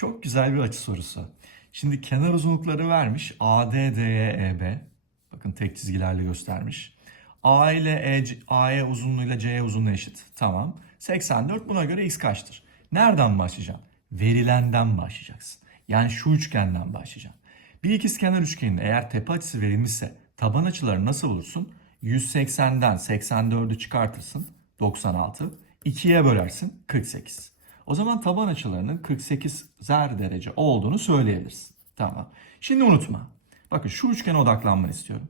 Çok güzel bir açı sorusu. Şimdi kenar uzunlukları vermiş. AD, DE, EB. Bakın tek çizgilerle göstermiş. A ile E, AE uzunluğuyla CE uzunluğu eşit. Tamam. 84 buna göre x kaçtır? Nereden başlayacağım? Verilenden başlayacaksın. Yani şu üçgenden başlayacaksın. Bir ikizkenar üçgeninde eğer tepe açısı verilmişse taban açıları nasıl bulursun? 180'den 84'ü çıkartırsın 96. 2'ye bölersin 48. O zaman taban açılarının 48 zer derece olduğunu söyleyebilirsin. Tamam. Şimdi unutma. Bakın şu üçgene odaklanmanı istiyorum.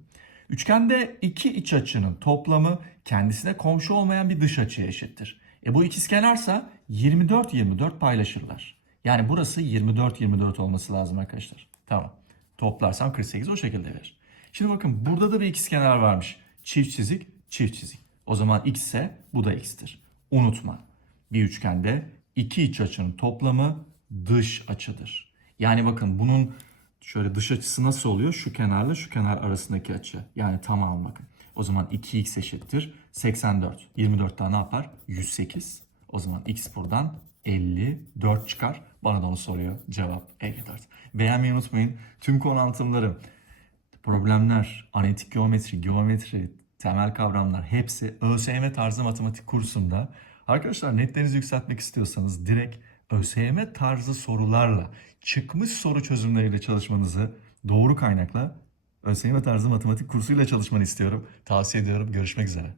Üçgende iki iç açının toplamı kendisine komşu olmayan bir dış açıya eşittir. E bu ikizkenarsa 24-24 paylaşırlar. Yani burası 24-24 olması lazım arkadaşlar. Tamam. Toplarsam 48 o şekilde verir. Şimdi bakın burada da bir ikizkenar varmış. Çift çizik, çift çizik. O zaman x ise bu da x'tir. Unutma. Bir üçgende iki iç açının toplamı dış açıdır. Yani bakın bunun şöyle dış açısı nasıl oluyor? Şu kenarla şu kenar arasındaki açı. Yani tamam bakın. O zaman 2x eşittir 84. 24 daha ne yapar? 108. O zaman x buradan 54 çıkar. Bana da onu soruyor. Cevap 54. Beğenmeyi unutmayın. Tüm konu anlatımlarım, problemler, analitik geometri, geometri, temel kavramlar hepsi ÖSYM tarzı matematik kursumda. Arkadaşlar netlerinizi yükseltmek istiyorsanız direkt ÖSYM tarzı sorularla, çıkmış soru çözümleriyle çalışmanızı doğru kaynakla ÖSYM tarzı matematik kursuyla çalışmanı istiyorum. Tavsiye ediyorum. Görüşmek üzere.